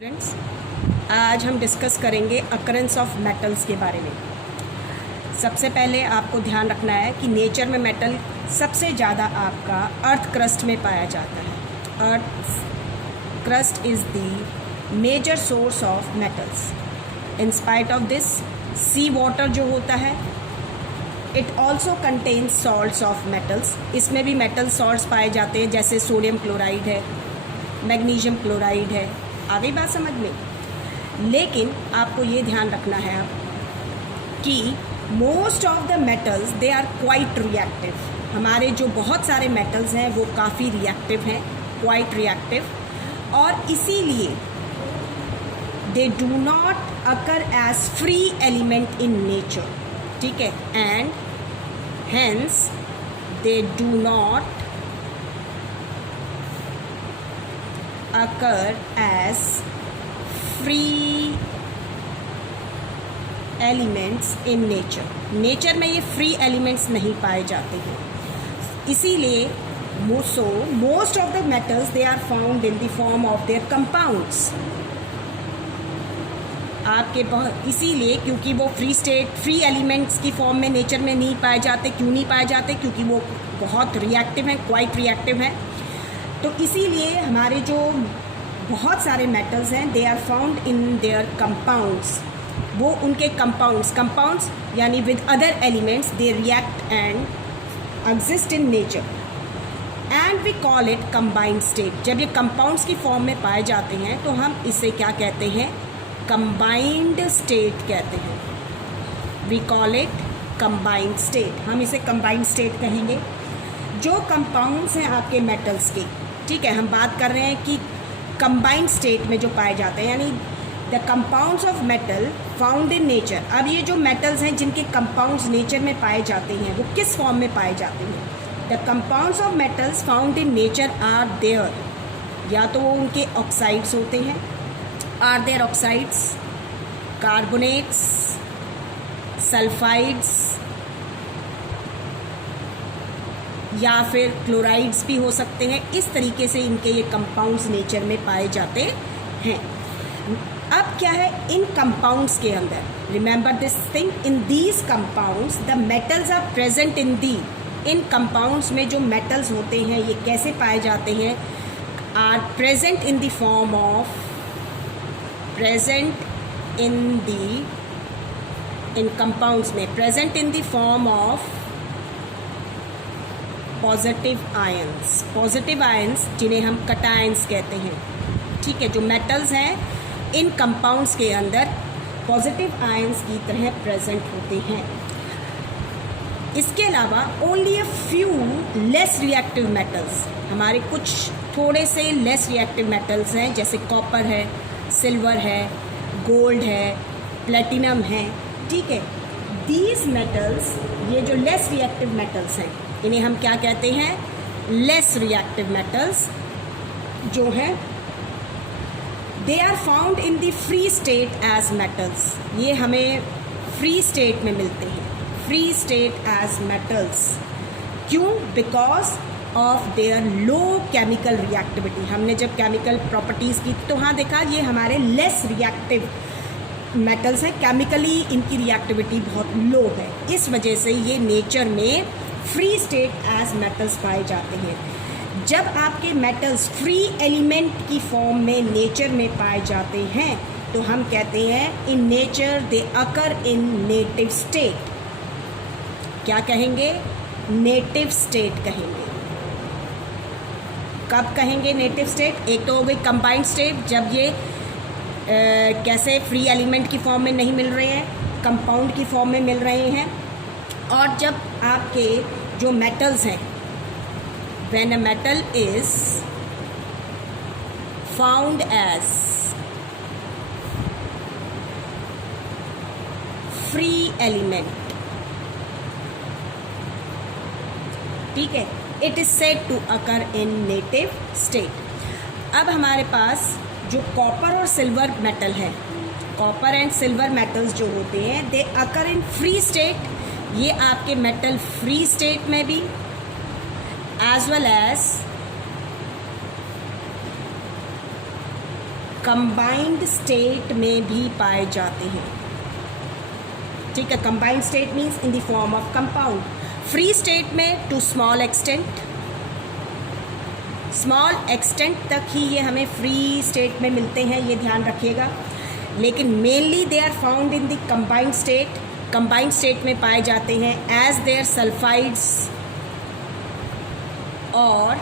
Friends, आज हम discuss करेंगे अकरेंस ऑफ मेटल्स के बारे में। सबसे पहले आपको ध्यान रखना है कि नेचर में मेटल सबसे ज़्यादा आपका अर्थ क्रस्ट में पाया जाता है। Earth crust is the major source of metals. In spite of this, sea water जो होता है, it also contains salts of metals. इसमें भी मेटल सॉल्ट्स पाए जाते हैं, जैसे सोडियम क्लोराइड है, मैग्नीशियम क्लोराइड है। आ गई बात समझ में। लेकिन आपको ये ध्यान रखना है कि most of the metals they are quite reactive. हमारे जो बहुत सारे मेटल्स हैं वो काफ़ी रिएक्टिव हैं, क्वाइट रिएक्टिव, और इसीलिए they do not occur as free element in nature. ठीक है, and hence they do not occur as free elements in nature। Nature में ये फ्री एलिमेंट्स नहीं पाए जाते हैं। इसीलिए most of the metals they are found in the form of their compounds. इसीलिए क्योंकि वो फ्री एलिमेंट्स की फॉर्म में नेचर में नहीं पाए जाते। क्यों नहीं पाए जाते? क्योंकि वो बहुत रिएक्टिव हैं, क्वाइट रिएक्टिव हैं। तो इसीलिए हमारे जो बहुत सारे मेटल्स हैं they are found in their compounds. वो उनके कंपाउंड्स यानी with other elements they react and exist in nature, and we call it combined state. जब ये कंपाउंड्स की फॉर्म में पाए जाते हैं तो हम इसे क्या कहते हैं? कंबाइंड स्टेट कहते हैं। We call it combined state. हम इसे कंबाइंड स्टेट कहेंगे। जो कंपाउंड्स हैं आपके मेटल्स के, ठीक है, हम बात कर रहे हैं कि कंबाइंड स्टेट में जो पाए जाते हैं, यानी the compounds of metal found in nature. अब ये जो मेटल्स हैं जिनके कंपाउंड्स नेचर में पाए जाते हैं वो किस फॉर्म में पाए जाते हैं? The compounds of metals found in nature are their, या तो वो उनके ऑक्साइड्स होते हैं, are their oxides, carbonates, sulphides, या फिर क्लोराइड्स भी हो सकते हैं। इस तरीके से इनके ये कंपाउंड्स नेचर में पाए जाते हैं। अब क्या है इन कंपाउंड्स के अंदर? Remember this thing, in these compounds the metals are present in compounds में जो मेटल्स होते हैं ये कैसे पाए जाते हैं? Are present in the form of in compounds में present in the form of positive ions, जिन्हें हम कटायंस कहते हैं। ठीक है, जो मेटल्स हैं इन कंपाउंड्स के अंदर पॉजिटिव आयंस की तरह प्रेजेंट होते हैं। इसके अलावा only a few less reactive metals, हमारे कुछ थोड़े से लेस रिएक्टिव मेटल्स हैं, जैसे कॉपर है, सिल्वर है, गोल्ड है, प्लेटिनम है। ठीक है, दीज मेटल्स, ये जो लेस रिएक्टिव मेटल्स हैं, इन्हें हम क्या कहते हैं? लेस रिएक्टिव मेटल्स जो हैं they are found in the free state as metals. ये हमें फ्री स्टेट में मिलते हैं, फ्री स्टेट एज मेटल्स। क्यों? Because of their low chemical reactivity. हमने जब केमिकल प्रॉपर्टीज़ की तो हाँ देखा, ये हमारे लेस रिएक्टिव मेटल्स हैं, केमिकली इनकी रिएक्टिविटी बहुत लो है। इस वजह से ये नेचर में फ्री स्टेट एज मेटल्स पाए जाते हैं। जब आपके मेटल्स फ्री एलिमेंट की फॉर्म में नेचर में पाए जाते हैं तो हम कहते हैं in nature they occur in native state. क्या कहेंगे? नेटिव स्टेट कहेंगे। कब कहेंगे नेटिव स्टेट? एक तो हो गई कंबाइंड स्टेट, जब ये कैसे फ्री एलिमेंट की फॉर्म में नहीं मिल रहे हैं, कंपाउंड की फॉर्म में मिल रहे हैं। और जब आपके जो मेटल्स हैं, when a metal is found as free element, ठीक है, it is said to occur in native state. अब हमारे पास जो कॉपर और सिल्वर मेटल है, कॉपर एंड सिल्वर मेटल्स जो होते हैं दे अकर इन फ्री स्टेट। ये आपके मेटल फ्री स्टेट में भी as well as combined state में भी पाए जाते हैं। ठीक है, combined state means in the form of compound. Free state में to small extent, small extent तक ही ये हमें फ्री स्टेट में मिलते हैं, ये ध्यान रखिएगा। लेकिन mainly they are found in the combined state, combined state में पाए जाते हैं एज देयर सल्फाइड्स और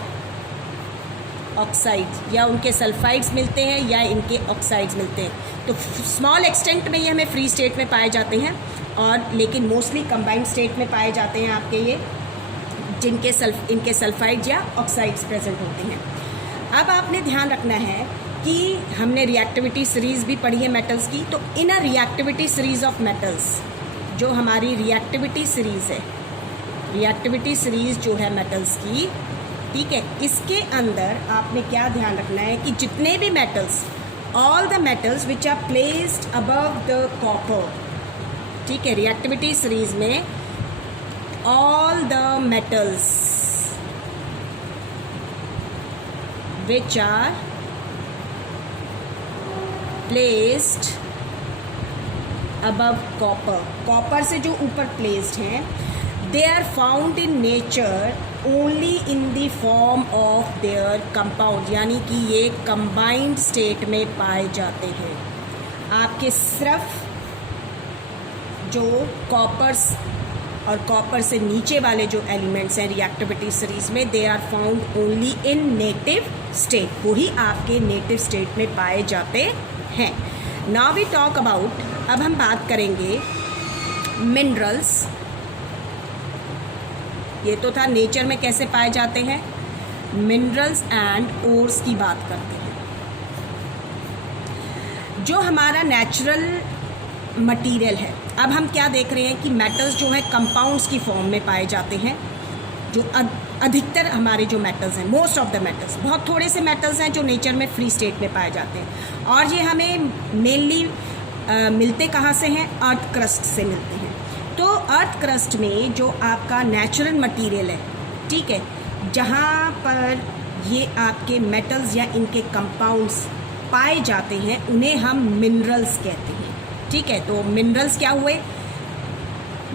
ऑक्साइड्स, या उनके सल्फाइड्स मिलते हैं या इनके ऑक्साइड्स मिलते हैं। तो स्मॉल एक्सटेंट में ये हमें फ्री स्टेट में पाए जाते हैं, और लेकिन मोस्टली कंबाइंड स्टेट में पाए जाते हैं आपके ये, जिनके इनके सल्फाइड्स या ऑक्साइड्स प्रेजेंट होते हैं। अब आपने ध्यान रखना है कि हमने रिएक्टिविटी सीरीज़ भी पढ़ी है मेटल्स की, तो इन अ रिएक्टिविटी सीरीज़ ऑफ मेटल्स, जो हमारी रिएक्टिविटी सीरीज़ है, रिएक्टिविटी सीरीज़ जो है मेटल्स की, ठीक है, इसके अंदर आपने क्या ध्यान रखना है कि जितने भी metals, all the metals which are placed above the copper, ठीक है, रिएक्टिविटी सीरीज में all the metals which are placed above copper, copper से जो ऊपर प्लेस्ड हैं, they are found in nature only in the form of their compound, यानी कि ये कंबाइंड स्टेट में पाए जाते हैं। आपके सिर्फ जो कॉपर्स और कॉपर से नीचे वाले जो एलिमेंट्स हैं रिएक्टिविटी सीरीज में, they are found only in native state, वही आपके नेटिव स्टेट में पाए जाते हैं। नाउ वी टॉक अबाउट, अब हम बात करेंगे मिनरल्स। ये तो था नेचर में कैसे पाए जाते हैं, मिनरल्स एंड ओर्स की बात करते हैं। जो हमारा नेचुरल मटेरियल है, अब हम क्या देख रहे हैं कि मेटल्स जो है कंपाउंड्स की फॉर्म में पाए जाते हैं, जो अधिकतर हमारे जो मेटल्स हैं, मोस्ट ऑफ द मेटल्स, बहुत थोड़े से मेटल्स हैं जो नेचर में फ्री स्टेट में पाए जाते हैं, और ये हमें मेनली मिलते कहाँ से हैं, अर्थ क्रस्ट से मिलते हैं। तो अर्थ क्रस्ट में जो आपका नेचुरल मटेरियल है, ठीक है, जहाँ पर ये आपके मेटल्स या इनके कंपाउंड्स पाए जाते हैं, उन्हें हम मिनरल्स कहते हैं। ठीक है, तो मिनरल्स क्या हुए,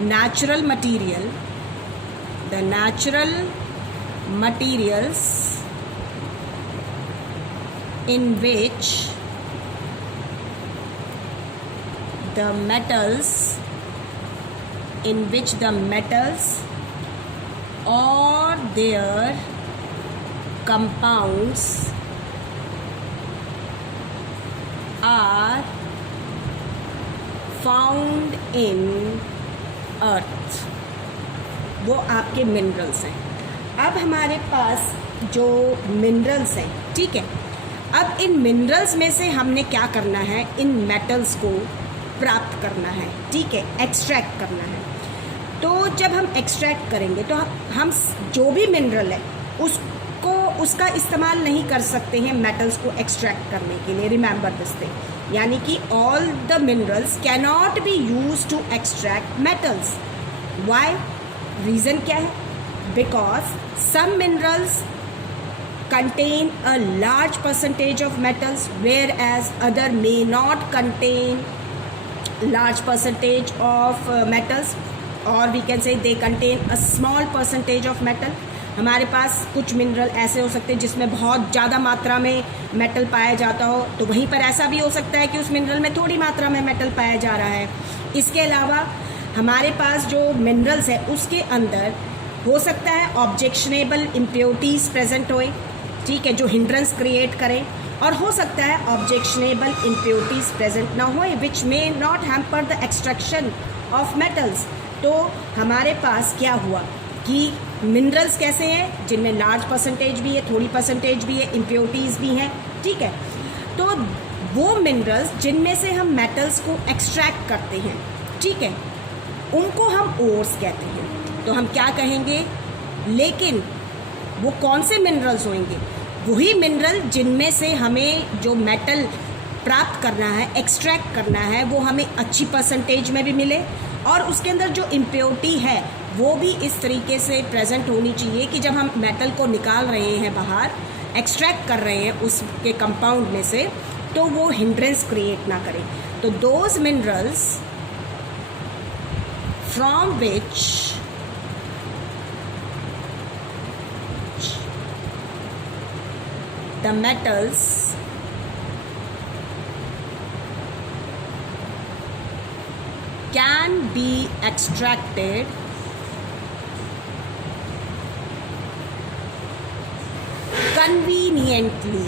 natural material, the natural materials in which the metals or their compounds are found in earth, वो आपके मिनरल्स हैं। अब हमारे पास जो मिनरल्स हैं, ठीक है, अब इन मिनरल्स में से हमने क्या करना है, इन मेटल्स को प्राप्त करना है, ठीक है, एक्सट्रैक्ट करना है। तो जब हम एक्सट्रैक्ट करेंगे तो हम जो भी मिनरल है उसका इस्तेमाल नहीं कर सकते हैं मेटल्स को एक्सट्रैक्ट करने के लिए, रिमेंबर दिस थिंग, यानी कि all the minerals can not be use to extract metals. Why, reason क्या है, because some minerals contain a large percentage of metals whereas other may not contain large percentage of metals, or we can say they contain a small percentage of metal। हमारे पास कुछ mineral ऐसे हो सकते हैं जिसमें बहुत ज़्यादा मात्रा में मेटल पाया जाता हो, तो वहीं पर ऐसा भी हो सकता है कि उस मिनरल में थोड़ी मात्रा में मेटल पाया जा रहा है। इसके अलावा हमारे पास जो मिनरल्स है उसके अंदर हो सकता है ऑब्जेक्शनेबल इम्प्योरिटीज़ प्रेजेंट होए, ठीक है, जो हिंड्रेंस क्रिएट करें, और हो सकता है ऑब्जेक्शनेबल इम्प्योरिटीज़ प्रेजेंट ना होए which may not hamper the extraction of metals. तो हमारे पास क्या हुआ कि मिनरल्स कैसे हैं, जिनमें लार्ज परसेंटेज भी है, थोड़ी परसेंटेज भी है, इम्प्योरिटीज़ भी हैं, ठीक है। तो वो मिनरल्स जिनमें से हम मेटल्स को एक्सट्रैक्ट करते हैं, ठीक है, उनको हम ओर्स कहते हैं। तो हम क्या कहेंगे, लेकिन वो कौन से मिनरल्स होंगे, वही मिनरल जिनमें से हमें जो मेटल प्राप्त करना है, एक्सट्रैक्ट करना है, वो हमें अच्छी परसेंटेज में भी मिले, और उसके अंदर जो इम्प्योरिटी है वो भी इस तरीके से प्रेजेंट होनी चाहिए कि जब हम मेटल को निकाल रहे हैं बाहर, एक्सट्रैक्ट कर रहे हैं उसके कंपाउंड में से, तो वो हिंड्रेंस क्रिएट ना करे। तो those minerals from which the metals can be extracted conveniently,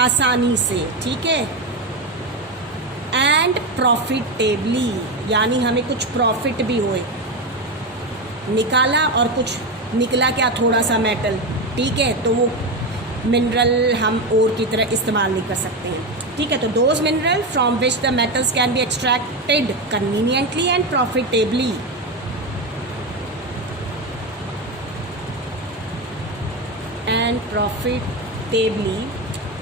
आसानी से, ठीक है, एंड प्रॉफिटेबली, यानी हमें कुछ प्रॉफिट भी होए, निकाला और कुछ निकला क्या, थोड़ा सा मेटल, ठीक है, तो वो मिनरल हम और की तरह इस्तेमाल नहीं कर सकते हैं, ठीक है। तो those mineral from which the metals can be extracted conveniently and profitably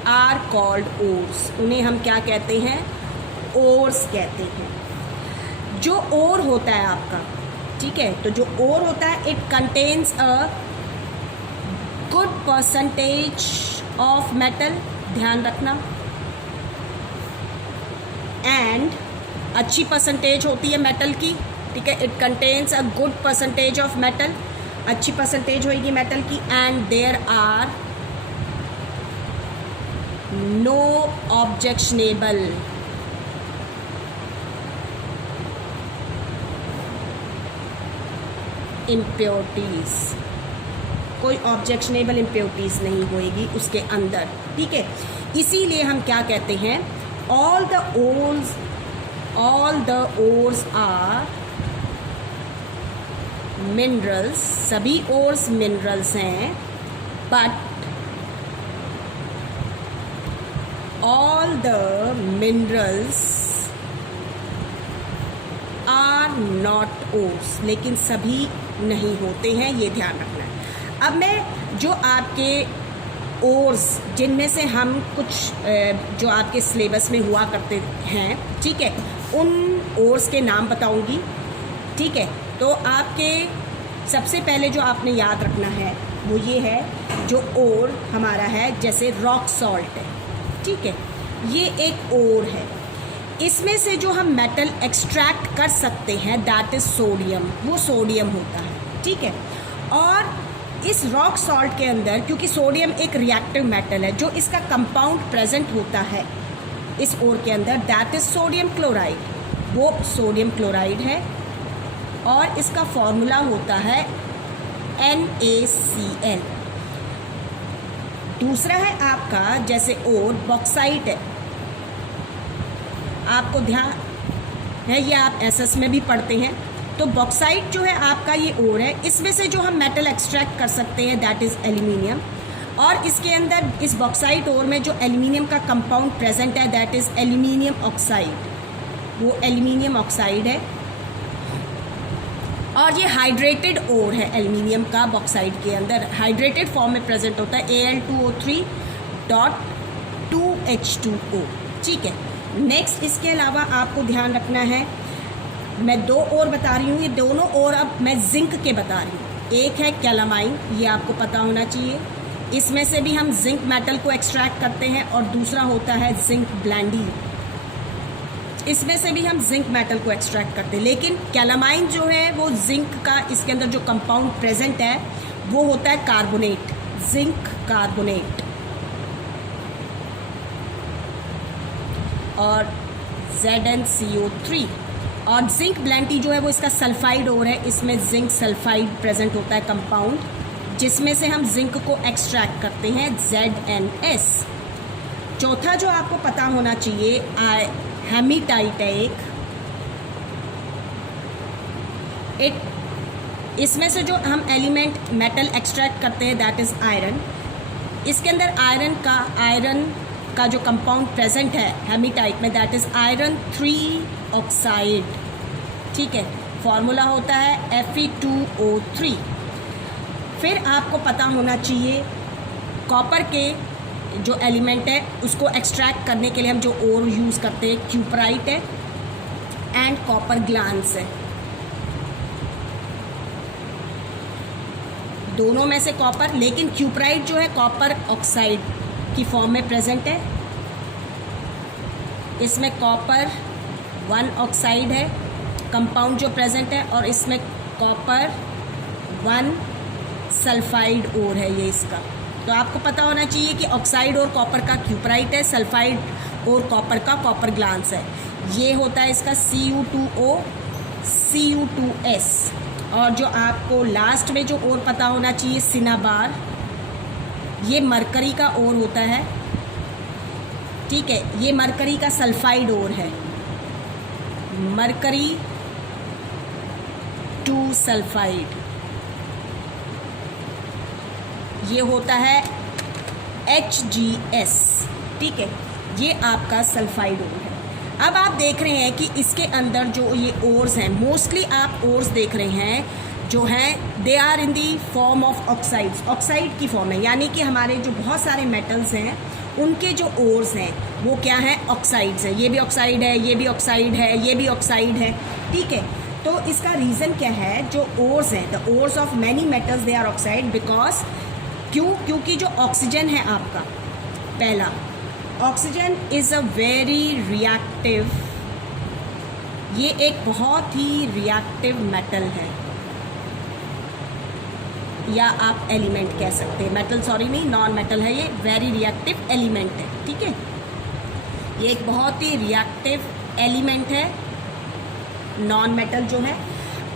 are called ores. उन्हें हम क्या कहते हैं, ओर्स कहते हैं। जो ओर होता है आपका, ठीक है, तो जो ओर होता है it contains a good percentage of metal, ध्यान रखना, एंड अच्छी परसेंटेज होती है मेटल की, ठीक है, it contains a good percentage of metal, अच्छी परसेंटेज होगी मेटल की, and there are no objectionable impurities, कोई ऑब्जेक्शनेबल इम्प्योरिटीज नहीं होएगी उसके अंदर, ठीक है। इसीलिए हम क्या कहते हैं, all the ores are minerals, सभी ओर्स मिनरल्स हैं, but all the minerals are not ores, लेकिन सभी नहीं होते हैं, ये ध्यान रखना है। अब मैं जो आपके ओर्स, जिनमें से हम कुछ जो आपके सिलेबस में हुआ करते हैं, ठीक है, उन ओर्स के नाम बताऊंगी, ठीक है। तो आपके सबसे पहले जो आपने याद रखना है वो ये है, जो ओर हमारा है, जैसे रॉक सॉल्ट है, ठीक है, ये एक ओर है। इसमें से जो हम मेटल एक्सट्रैक्ट कर सकते हैं दैट इज सोडियम, वो सोडियम होता है, ठीक है। और इस रॉक सॉल्ट के अंदर, क्योंकि सोडियम एक रिएक्टिव मेटल है, जो इसका कंपाउंड प्रेजेंट होता है इस ओर के अंदर दैट इज सोडियम क्लोराइड, वो सोडियम क्लोराइड है, और इसका फॉर्मूला होता है NaCl। दूसरा है आपका, जैसे और बॉक्साइट है, आपको ध्यान है, ये आप SS में भी पढ़ते हैं। तो बॉक्साइट जो है आपका ये ओर है, इसमें से जो हम मेटल एक्सट्रैक्ट कर सकते हैं दैट इज़ एल्यूमिनियम, और इसके अंदर इस बॉक्साइट ओर में जो एल्यूमिनियम का कंपाउंड प्रेजेंट है दैट इज़ एल्यूमिनियम ऑक्साइड, वो एल्यूमिनियम ऑक्साइड है। और ये हाइड्रेटेड ओर है एल्यूमिनियम का, बॉक्साइट के अंदर हाइड्रेटेड फॉर्म में प्रेजेंट होता है Al2O3.2H2O, ठीक है। नेक्स्ट इसके अलावा आपको ध्यान रखना है, मैं दो और बता रही हूँ, ये दोनों और अब मैं जिंक के बता रही हूँ। एक है कैलामाइन, ये आपको पता होना चाहिए, इसमें से भी हम जिंक मेटल को एक्सट्रैक्ट करते हैं, और दूसरा होता है जिंक ब्लैंडी, इसमें से भी हम जिंक मेटल को एक्सट्रैक्ट करते हैं। लेकिन कैलामाइन जो है वो जिंक का, इसके अंदर जो कंपाउंड प्रेजेंट है वो होता है कार्बोनेट, जिंक कार्बोनेट, और ZnCO3। और जिंक ब्लैंडी जो है वो इसका सल्फाइड ओर है, इसमें जिंक सल्फाइड प्रेजेंट होता है कंपाउंड, जिसमें से हम जिंक को एक्सट्रैक्ट करते हैं ZnS। चौथा जो आपको पता होना चाहिए, हेमीटाइट है एक, इसमें से जो हम एलिमेंट मेटल एक्सट्रैक्ट करते हैं दैट इज़ आयरन। इसके अंदर आयरन का जो कंपाउंड प्रेजेंट है हेमीटाइट में दैट इज़ आयरन 3 ऑक्साइड, ठीक है, फॉर्मूला होता है Fe2O3। फिर आपको पता होना चाहिए कॉपर के जो एलिमेंट है उसको एक्सट्रैक्ट करने के लिए हम जो ओर यूज़ करते हैं क्यूपराइट है एंड कॉपर ग्लांस है, दोनों में से कॉपर, लेकिन क्यूपराइट जो है कॉपर ऑक्साइड की फॉर्म में प्रेजेंट है, इसमें कॉपर 1 ऑक्साइड है कंपाउंड जो प्रेजेंट है, और इसमें कॉपर 1 सल्फाइड ओर है ये इसका। तो आपको पता होना चाहिए कि ऑक्साइड और कॉपर का क्यूपराइट है, सल्फाइड और कॉपर का कॉपर ग्लांस है। ये होता है इसका Cu2O Cu2S। और जो आपको लास्ट में जो और पता होना चाहिए सिनाबार, ये मरकरी का ओर होता है, ठीक है, ये मरकरी का सल्फाइड ओर है, मरकरी 2 सल्फाइड। ये होता है HgS, ठीक है, ये आपका सल्फाइड ओर है। अब आप देख रहे हैं कि इसके अंदर जो ये ओर्स हैं, मोस्टली आप ओर्स देख रहे हैं जो हैं they are in the form of oxides, oxide की फॉर्म है, यानी कि हमारे जो बहुत सारे मेटल्स हैं उनके जो ओर्स हैं वो क्या हैं, ऑक्साइड्स हैं। ये भी ऑक्साइड है, ये भी ऑक्साइड है, ये भी ऑक्साइड है, ठीक है। तो इसका रीज़न क्या है, जो ओर्स हैं, the ores of many metals they are oxide, because क्योंकि जो ऑक्सीजन है आपका, पहला oxygen is a very reactive, ये एक बहुत ही रिएक्टिव मेटल है, या आप एलिमेंट कह सकते हैं, मेटल सॉरी नहीं, नॉन मेटल है, ये वेरी रिएक्टिव एलिमेंट है, ठीक है। ये एक बहुत ही रिएक्टिव एलिमेंट है, नॉन मेटल जो है,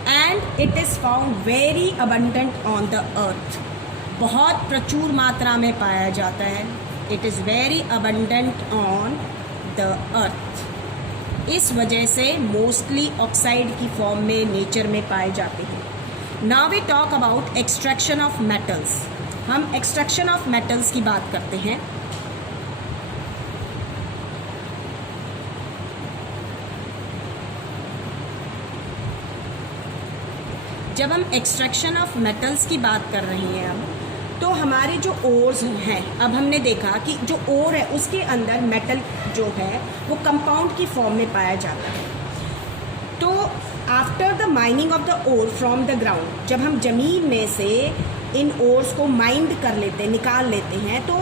and it is found very abundant on the earth, बहुत प्रचुर मात्रा में पाया जाता है। It is very abundant on the earth, इस वजह से मोस्टली ऑक्साइड की फॉर्म में नेचर में पाए जाते हैं। Now we talk about extraction of metals. हम एक्सट्रैक्शन ऑफ मेटल्स की बात करते हैं। जब हम एक्सट्रैक्शन ऑफ मेटल्स की बात कर रहे हैं अब, तो हमारे जो ओर्स हैं, अब हमने देखा कि जो ओर है उसके अंदर मेटल जो है वो कंपाउंड की फॉर्म में पाया जाता है। तो after the mining of the ore from the ground, जब हम ज़मीन में से इन ओर्स को माइंड कर लेते हैं, निकाल लेते हैं, तो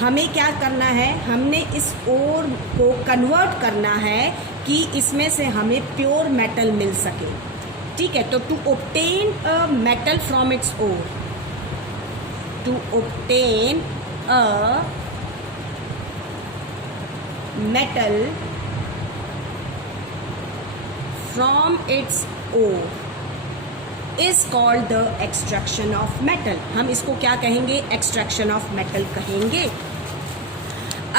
हमें क्या करना है, हमने इस ओर को कन्वर्ट करना है कि इसमें से हमें प्योर मेटल मिल सके, ठीक है। तो to obtain a metal from its ore, to obtain a metal from its ore is called the extraction of metal। हम इसको क्या कहेंगे, extraction of metal कहेंगे।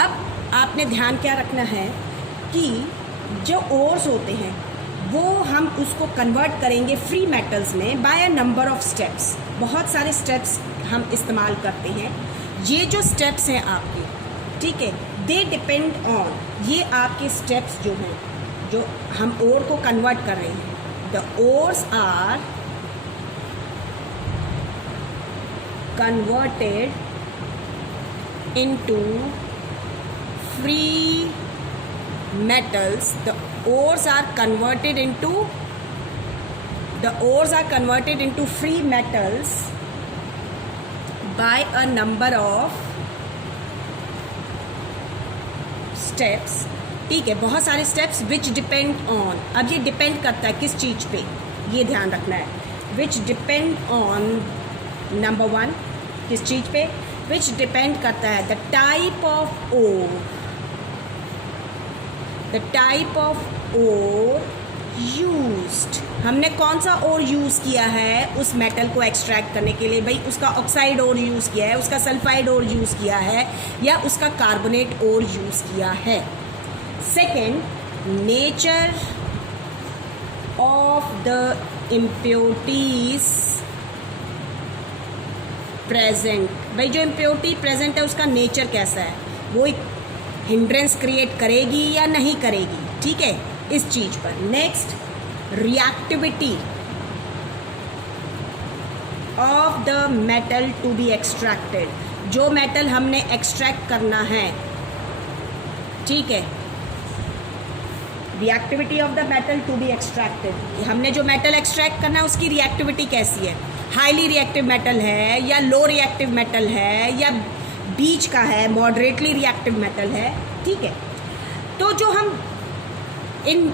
अब आपने ध्यान क्या रखना है कि जो ores होते हैं वो हम उसको कन्वर्ट करेंगे फ्री मेटल्स में by a number of steps. बहुत सारे स्टेप्स हम इस्तेमाल करते हैं। ये जो स्टेप्स हैं आपके, ठीक है, दे डिपेंड ऑन, ये आपके स्टेप्स जो हैं, जो हम ओर को कन्वर्ट कर रहे हैं, the ores are converted into free metals, the ores are converted into free metals by a number of steps, ठीक है, बहुत सारे steps which depend on, अब ये डिपेंड करता है किस चीज़ पे, ये ध्यान रखना है, which depend on number 1 किस चीज़ पे, which depend करता है the type of ore, the type of ore used, हमने कौन सा ओर यूज़ किया है उस मेटल को एक्सट्रैक्ट करने के लिए, भाई उसका ऑक्साइड ओर यूज़ किया है, उसका सल्फाइड ओर यूज़ किया है, या उसका कार्बोनेट ओर यूज़ किया है। Second, nature of the impurities present, भाई जो इम्प्योरिटी प्रेजेंट है उसका नेचर कैसा है, वो एक हिंड्रेंस क्रिएट करेगी या नहीं करेगी, ठीक है, इस चीज़ पर। Next, reactivity of the metal to be extracted, जो मेटल हमने एक्सट्रैक्ट करना है, ठीक है, reactivity of the metal to be extracted, हमने जो मेटल एक्सट्रैक्ट करना है उसकी रिएक्टिविटी कैसी है, हाईली रिएक्टिव मेटल है या लो रिएक्टिव मेटल है या बीच का है, मॉडरेटली रिएक्टिव मेटल है, ठीक है। तो जो हम इन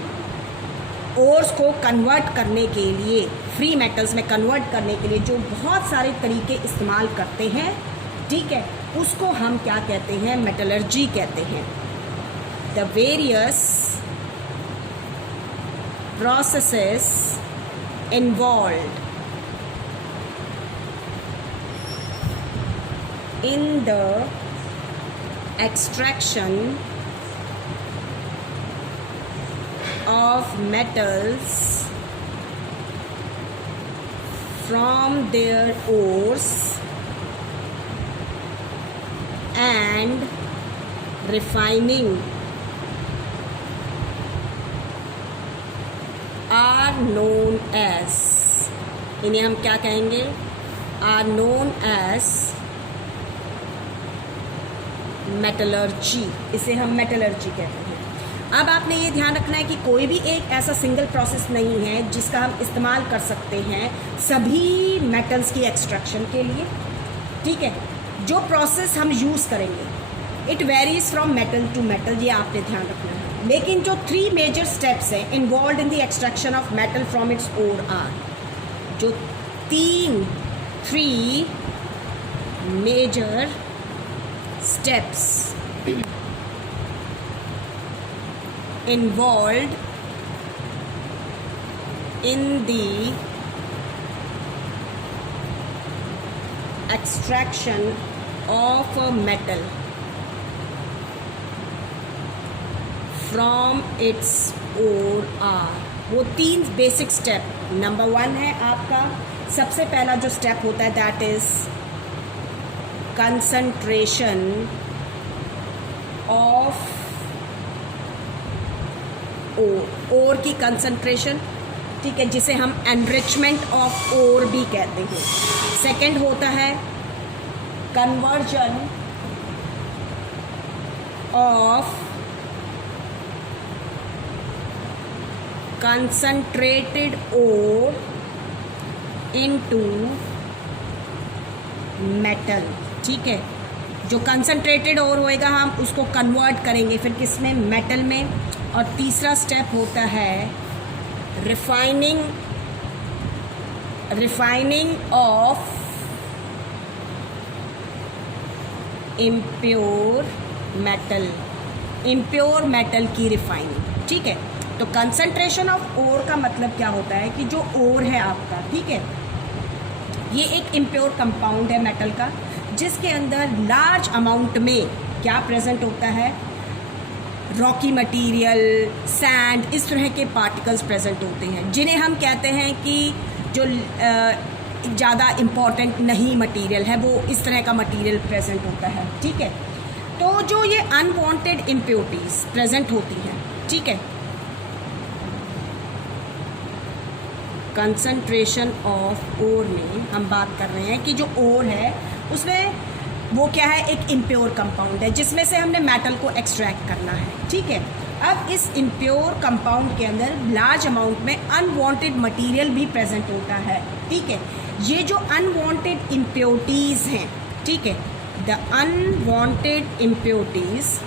ओर्स को कन्वर्ट करने के लिए, फ्री मेटल्स में कन्वर्ट करने के लिए जो बहुत सारे तरीके इस्तेमाल करते हैं, ठीक है, उसको हम क्या कहते हैं? मेटलर्जी कहते हैं। The various processes involved in the extraction of metals from their ores and refining are known as, इन्हें हम क्या कहेंगे? are known as metallurgy. इसे हम मेटलर्जी कहते हैं। अब आपने ये ध्यान रखना है कि कोई भी एक ऐसा सिंगल प्रोसेस नहीं है जिसका हम इस्तेमाल कर सकते हैं सभी मेटल्स की एक्सट्रैक्शन के लिए, ठीक है। जो प्रोसेस हम यूज़ करेंगे it varies from metal to metal, ये आपने ध्यान रखना है। लेकिन जो 3 मेजर स्टेप्स हैं involved in the extraction of metal from its ore are, जो 3 major steps involved in the extraction of a metal from its ore are, वो 3 बेसिक स्टेप। नंबर 1 है आपका, सबसे पहला जो स्टेप होता है that is concentration of ore की concentration, ठीक है, जिसे हम enrichment of ore भी कहते हैं। सेकेंड होता है conversion of concentrated ore into metal, ठीक है। जो कंसनट्रेटेड और होएगा हम उसको कन्वर्ट करेंगे फिर किस में? मेटल में। और तीसरा स्टेप होता है रिफाइनिंग ऑफ इम्प्योर मेटल की रिफाइनिंग, ठीक है। तो कंसंट्रेशन ऑफ ओर का मतलब क्या होता है कि जो ओर है आपका, ठीक है, ये एक इम्प्योर कंपाउंड है मेटल का, जिसके अंदर लार्ज अमाउंट में क्या प्रेजेंट होता है? रॉकी मटेरियल, सैंड, इस तरह के पार्टिकल्स प्रेजेंट होते हैं, जिन्हें हम कहते हैं कि जो ज़्यादा इम्पॉर्टेंट नहीं मटेरियल है, वो इस तरह का मटेरियल प्रेजेंट होता है, ठीक है। तो जो ये अनवांटेड इम्प्योरिटीज़ प्रेजेंट होती हैं, ठीक है, कंसंट्रेशन ऑफ ओर में हम बात कर रहे हैं कि जो ओर है उसमें वो क्या है? एक इम्प्योर कंपाउंड है जिसमें से हमने मेटल को एक्सट्रैक्ट करना है, ठीक है। अब इस इम्प्योर कंपाउंड के अंदर लार्ज अमाउंट में अनवांटेड मटेरियल भी प्रेजेंट होता है, ठीक है। ये जो अनवांटेड इम्प्योरिटीज़ हैं, ठीक है, द अनवांटेड इम्प्योरिटीज़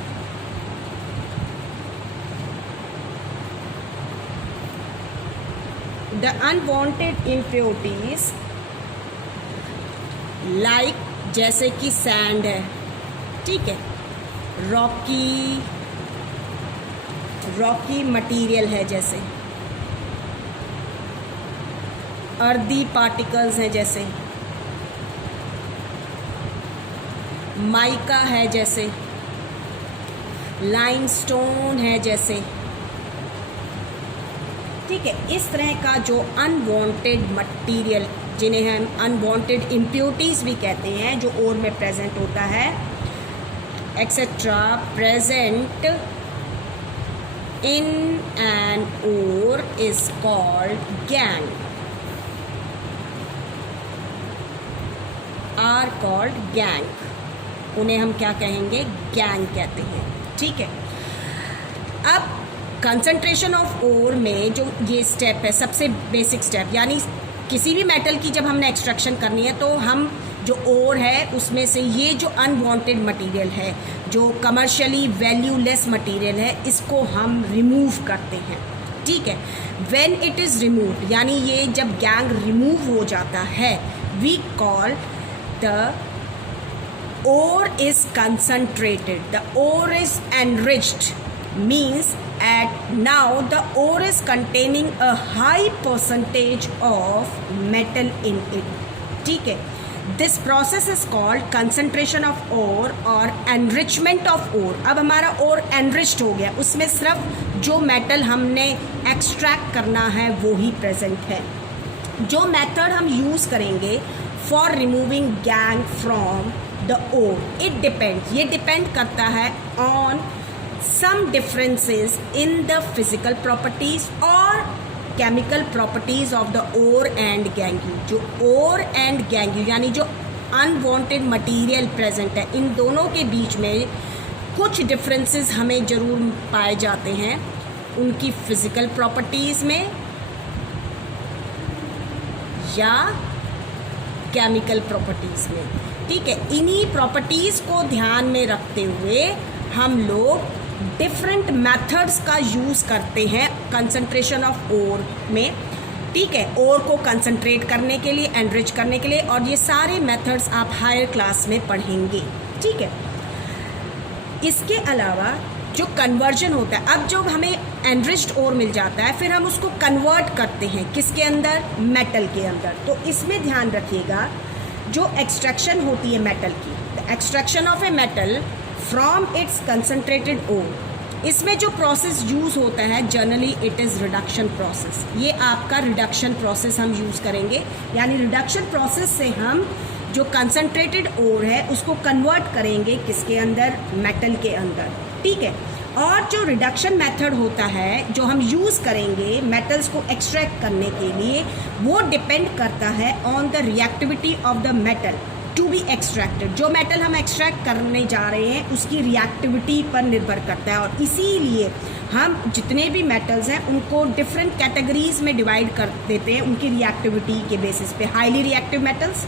लाइक जैसे कि सैंड है, ठीक है, रॉकी मटेरियल है, जैसे अर्दी पार्टिकल्स हैं, जैसे माइका है, जैसे लाइमस्टोन है, जैसे, ठीक है। इस तरह का जो अनवांटेड मटेरियल, जिन्हें हम अनवांटेड इम्प्योरिटीज़ भी कहते हैं, जो ओर में प्रेजेंट होता है, etcetera, present in an ore is called gangue, are called gangue. उन्हें हम क्या कहेंगे? गैंग कहते हैं, ठीक है। अब कंसंट्रेशन ऑफ ओर में जो ये स्टेप है, सबसे बेसिक स्टेप, यानी किसी भी मेटल की जब हमने एक्सट्रैक्शन करनी है तो हम जो ओर है उसमें से ये जो अनवांटेड मटेरियल है, जो कमर्शियली वैल्यूलेस मटेरियल है, इसको हम रिमूव करते हैं। ठीक है, व्हेन इट इज़ रिमूव, यानी ये जब गैंग रिमूव हो जाता है, we call the ore is concentrated, the ore is enriched, means at now the ore is containing a high percentage of metal in it. ठीक है, this process is called concentration of ore or enrichment of ore. अब हमारा ore enriched हो गया, उसमें सिर्फ जो metal हमने एक्सट्रैक्ट करना है वो ही प्रेजेंट है। जो मेथड हम यूज़ करेंगे for removing gangue from the ore, it depend, ये डिपेंड करता है on some differences in the physical properties और chemical properties of the ore and gangue. जो ओर एंड गैंग्यू यानी जो अनवांटेड मटेरियल प्रेजेंट है, इन दोनों के बीच में कुछ डिफरेंसेस हमें ज़रूर पाए जाते हैं उनकी फिजिकल प्रॉपर्टीज़ में या केमिकल प्रॉपर्टीज़ में। ठीक है, इन्हीं प्रॉपर्टीज़ को ध्यान में रखते हुए हम लोग डिफरेंट मेथड्स का यूज़ करते हैं कंसंट्रेशन ऑफ ओर में। ठीक है, ओर को कंसंट्रेट करने के लिए, एनरिच करने के लिए, और ये सारे मेथड्स आप हायर क्लास में पढ़ेंगे। ठीक है, इसके अलावा जो कन्वर्जन होता है, अब जब हमें एनरिच्ड ओर मिल जाता है फिर हम उसको कन्वर्ट करते हैं किसके अंदर, मेटल के अंदर। तो इसमें ध्यान रखिएगा जो एक्सट्रैक्शन होती है मेटल की, the extraction of a metal from its concentrated ore, इसमें जो प्रोसेस यूज़ होता है generally it is reduction process. ये आपका रिडक्शन प्रोसेस हम यूज़ करेंगे, यानी रिडक्शन प्रोसेस से हम जो कंसंट्रेटेड ओर है उसको कन्वर्ट करेंगे किसके अंदर, मेटल के अंदर। ठीक है, और जो रिडक्शन मेथड होता है जो हम यूज़ करेंगे मेटल्स को एक्सट्रैक्ट करने के लिए, वो डिपेंड करता है on the reactivity of the metal to be extracted. जो मेटल हम एक्सट्रैक्ट करने जा रहे हैं उसकी रिएक्टिविटी पर निर्भर करता है, और इसीलिए हम जितने भी मेटल्स हैं उनको डिफरेंट कैटेगरीज में डिवाइड कर देते हैं उनकी रिएक्टिविटी के बेसिस पे। हाईली रिएक्टिव मेटल्स,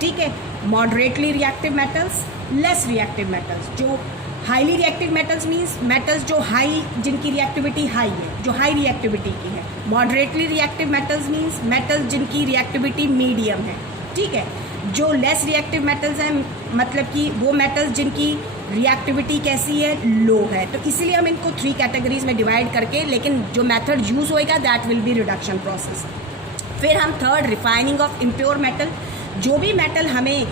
ठीक है, moderately reactive metals, less reactive metals. जो highly reactive metals means metals जो हाई, जिनकी रिएक्टिविटी हाई है, जो हाई रिएक्टिविटी की है। Moderately reactive metals means metals जिनकी रिएक्टिविटी मीडियम है। ठीक है, जो लेस रिएक्टिव मेटल्स हैं मतलब कि वो मेटल्स जिनकी रिएक्टिविटी कैसी है, लो है। तो इसीलिए हम इनको 3 कैटेगरीज में डिवाइड करके, लेकिन जो मेथड यूज़ होएगा that will be reduction process. फिर हम third, refining of impure metal. जो भी मेटल हमें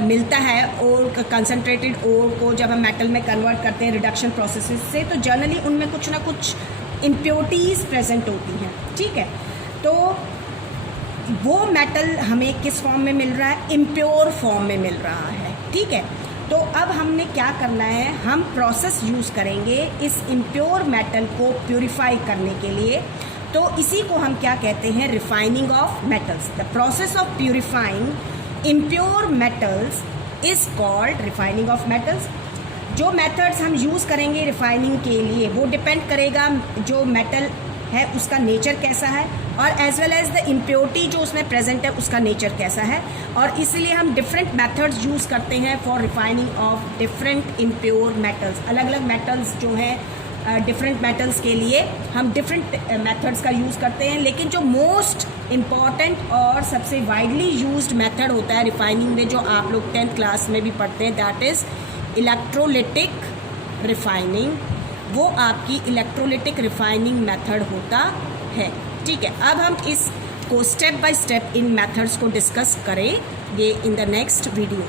मिलता है और कंसंट्रेटेड ओर को जब हम मेटल में कन्वर्ट करते हैं रिडक्शन प्रोसेस से, तो जनरली उनमें कुछ ना कुछ इम्प्योरिटीज़ प्रेजेंट होती हैं। ठीक है, तो वो मेटल हमें किस फॉर्म में मिल रहा है, इम्प्योर फॉर्म में मिल रहा है। ठीक है, तो अब हमने क्या करना है, हम प्रोसेस यूज़ करेंगे इस इम्प्योर मेटल को प्योरीफाई करने के लिए। तो इसी को हम क्या कहते हैं, refining of metals. The process of purifying impure metals is called refining of metals। जो मेथड्स हम यूज़ करेंगे रिफाइनिंग के लिए वो डिपेंड करेगा जो मेटल है उसका नेचर कैसा है, और as well as the impurity जो उसमें प्रेजेंट है उसका नेचर कैसा है। और इसलिए हम डिफरेंट मेथड्स यूज़ करते हैं for refining of different impure metals. अलग अलग मेटल्स जो है डिफरेंट मेटल्स के लिए हम डिफरेंट मेथड्स का यूज़ करते हैं, लेकिन जो मोस्ट इम्पॉर्टेंट और सबसे वाइडली यूज्ड मेथड होता है रिफाइनिंग में, जो आप लोग 10th क्लास में भी पढ़ते हैं, दैट इज़ इलेक्ट्रोलिटिक रिफाइनिंग। वो आपकी इलेक्ट्रोलिटिक रिफाइनिंग मेथड होता है। ठीक है, अब हम इस को step by step in methods को डिस्कस करेंगे इन द नेक्स्ट वीडियो।